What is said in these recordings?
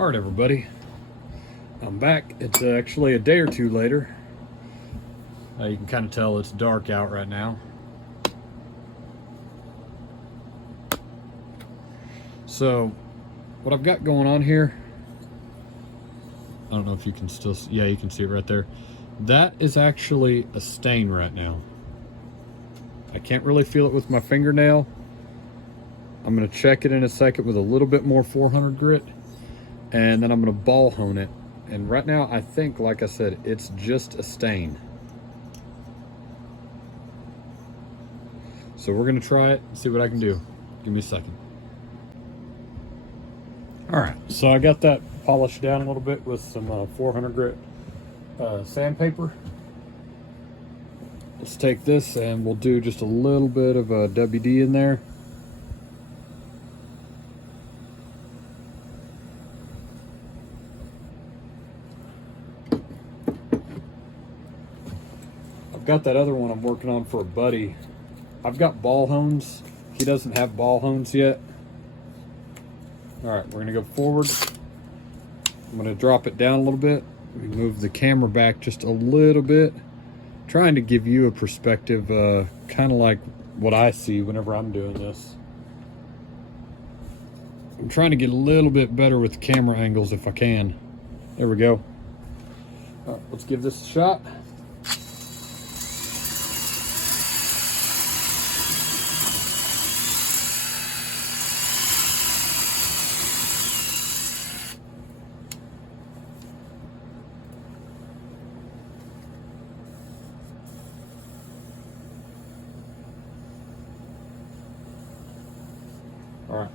All right, everybody, I'm back. It's actually a day or two later. You can kind of tell it's dark out right now. So what I've got going on here, I don't know if you can still see, yeah, you can see it right there. That is actually a stain right now. I can't really feel it with my fingernail. I'm going to check it in a second with a little bit more 400 grit, and then I'm going to ball hone it. And right now, I think, like I said, it's just a stain. So we're going to try it and see what I can do. Give me a second. All right, so I got that polished down a little bit with some 400 grit sandpaper. Let's take this and we'll do just a little bit of a WD in there. I've got that other one I'm working on for a buddy. I've got ball hones. He doesn't have ball hones yet. All right, we're gonna go forward. I'm gonna drop it down a little bit. We move the camera back just a little bit, trying to give you a perspective, kind of like what I see whenever I'm doing this. I'm trying to get a little bit better with the camera angles if I can. There we go. All right, let's give this a shot. All right,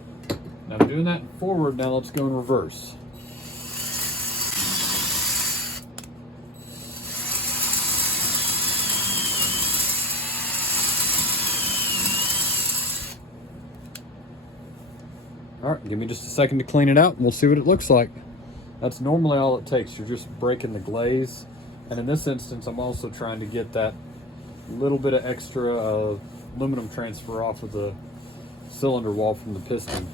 now I'm doing that forward. Now let's go in reverse. All right, give me just a second to clean it out and we'll see what it looks like. That's normally all it takes. You're just breaking the glaze. And in this instance, I'm also trying to get that little bit of extra aluminum transfer off of the cylinder wall from the piston.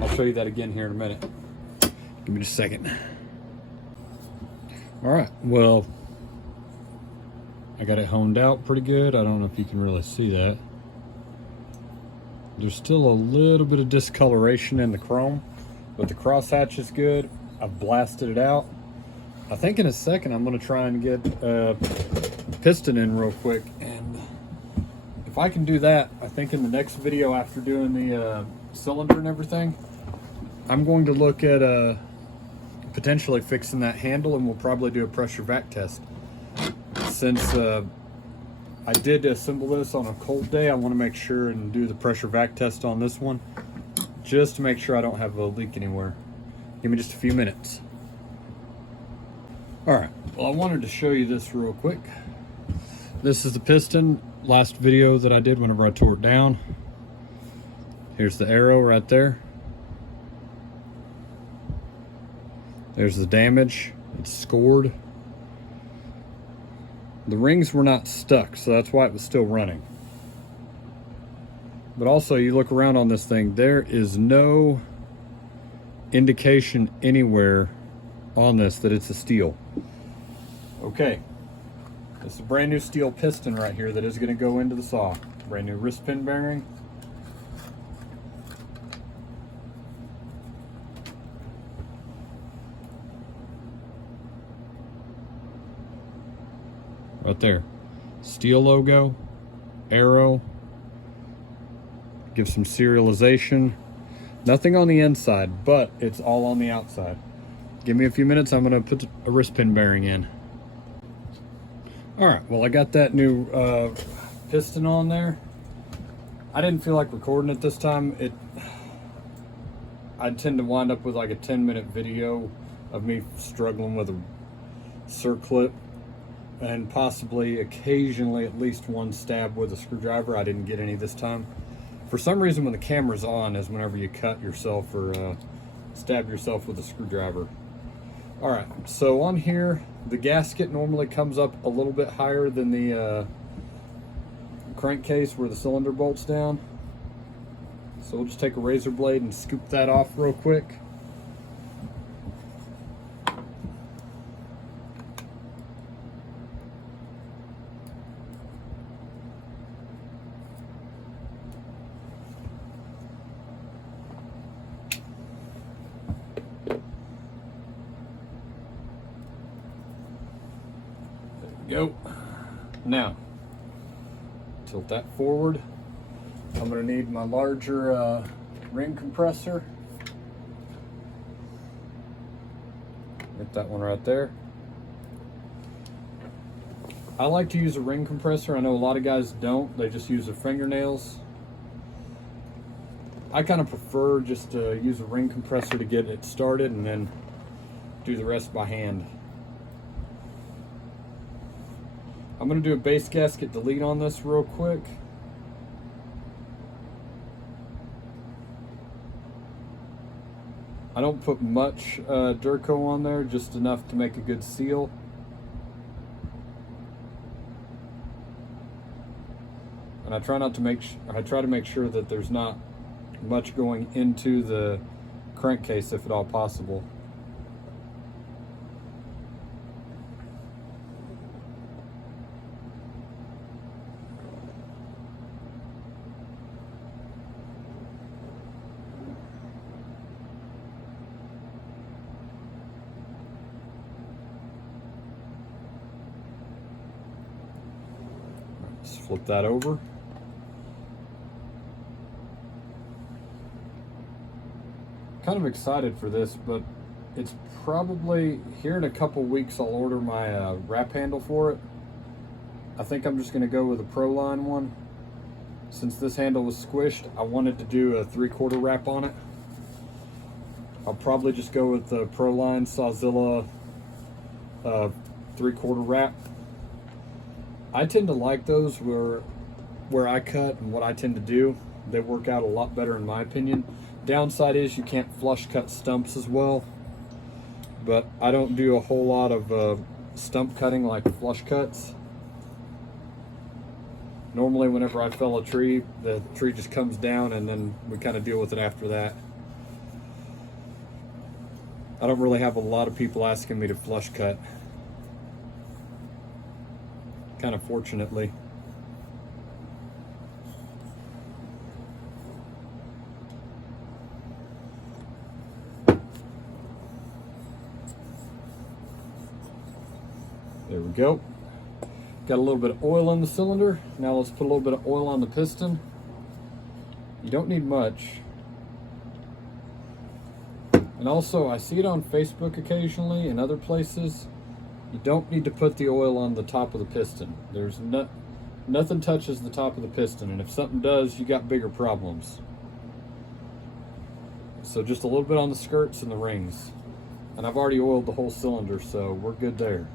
I'll show you that again here in a minute. Give me just a second. All right, well, I got it honed out pretty good. I don't know if you can really see that. There's still a little bit of discoloration in the chrome, but the crosshatch is good. I've blasted it out. I think in a second I'm gonna try and get a piston in real quick, and if I can do that, I think in the next video after doing the cylinder and everything, I'm going to look at potentially fixing that handle, and we'll probably do a pressure vac test. Since I did assemble this on a cold day, I want to make sure and do the pressure vac test on this one, just to make sure I don't have a leak anywhere. Give me just a few minutes. All right, well, I wanted to show you this real quick. This is the piston. Last video that I did whenever I tore it down. Here's the arrow right there. There's the damage. It's scored. The rings were not stuck, so that's why it was still running. But also, you look around on this thing, there is no indication anywhere on this that it's a Stihl. Okay. This is a brand new Stihl piston right here that is going to go into the saw. Brand new wrist pin bearing. Right there. Stihl logo, arrow. Give some serialization. Nothing on the inside, but it's all on the outside. Give me a few minutes, I'm going to put a wrist pin bearing in. All right, well, I got that new piston on there. I didn't feel like recording it this time. I tend to wind up with like a 10-minute video of me struggling with a circlip and possibly occasionally at least one stab with a screwdriver. I didn't get any this time. For some reason, when the camera's on is whenever you cut yourself or stab yourself with a screwdriver. All right, so on here, the gasket normally comes up a little bit higher than the crankcase where the cylinder bolts down. So we'll just take a razor blade and scoop that off real quick. Now, tilt that forward. I'm going to need my larger ring compressor. Get that one right there. I like to use a ring compressor. I know a lot of guys don't. They just use their fingernails. I kind of prefer just to use a ring compressor to get it started and then do the rest by hand. I'm going to do a base gasket delete on this real quick. I don't put much Durco on there, just enough to make a good seal. And I try not to make sure that there's not much going into the crankcase if at all possible. Let's flip that over. Kind of excited for this, but it's probably here in a couple weeks I'll order my wrap handle for it. I think I'm just going to go with a Proline one. Since this handle was squished, I wanted to do a 3/4 wrap on it. I'll probably just go with the Proline Sawzilla 3/4 wrap. I tend to like those where I cut and what I tend to do. They work out a lot better in my opinion. Downside is you can't flush cut stumps as well, but I don't do a whole lot of stump cutting like flush cuts. Normally whenever I fell a tree, the tree just comes down and then we kind of deal with it after that. I don't really have a lot of people asking me to flush cut, kind of fortunately. There we go. Got a little bit of oil on the cylinder. Now let's put a little bit of oil on the piston. You don't need much. And also, I see it on Facebook occasionally and other places. You don't need to put the oil on the top of the piston. There's nothing touches the top of the piston, and if something does, you got bigger problems. So just a little bit on the skirts and the rings. And I've already oiled the whole cylinder, so we're good there.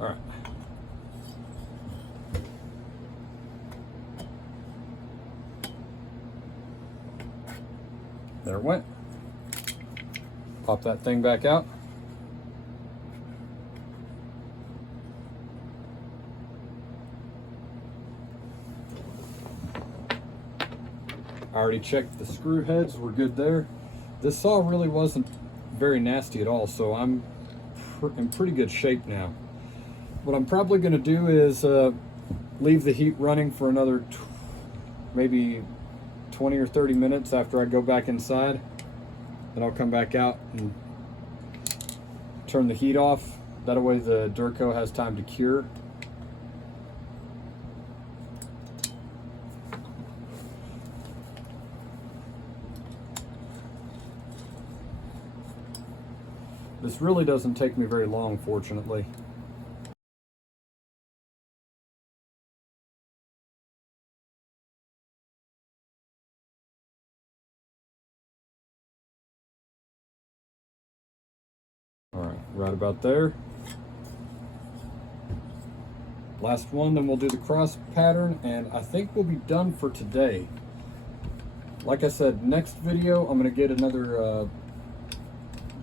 All right. There it went. Pop that thing back out. I already checked the screw heads, we're good there. This saw really wasn't very nasty at all, so I'm in pretty good shape now. What I'm probably going to do is leave the heat running for another maybe 20 or 30 minutes after I go back inside. Then I'll come back out and turn the heat off. That way the Durco has time to cure. This really doesn't take me very long, fortunately. Right about there. Last one, then we'll do the cross pattern, and I think we'll be done for today. Like I said, next video I'm going to get another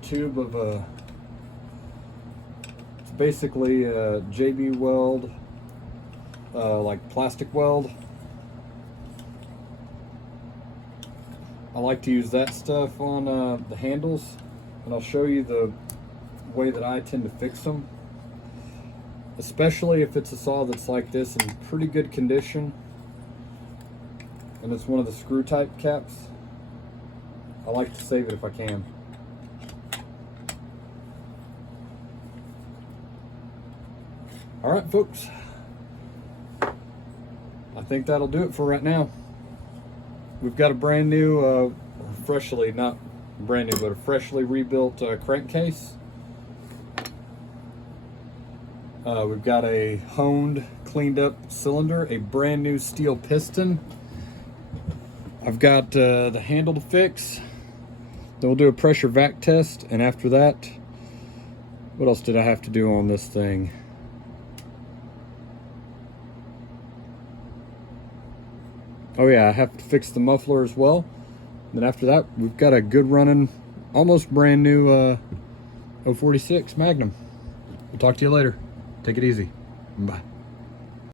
tube of it's basically a JB weld, like plastic weld. I like to use that stuff on the handles, and I'll show you the way that I tend to fix them, especially if it's a saw that's like this in pretty good condition and it's one of the screw type caps. I like to save it if I can. All right, folks, I think that'll do it for right now. We've got a brand new, freshly, not brand new, but a freshly rebuilt crankcase. We've got a honed, cleaned up cylinder, a brand new steel piston. I've got the handle to fix. Then we'll do a pressure vac test, and after that, what else did I have to do on this thing? Oh yeah, I have to fix the muffler as well. Then after that, we've got a good running, almost brand new 046 Magnum. We'll talk to you later. Take it easy. Bye.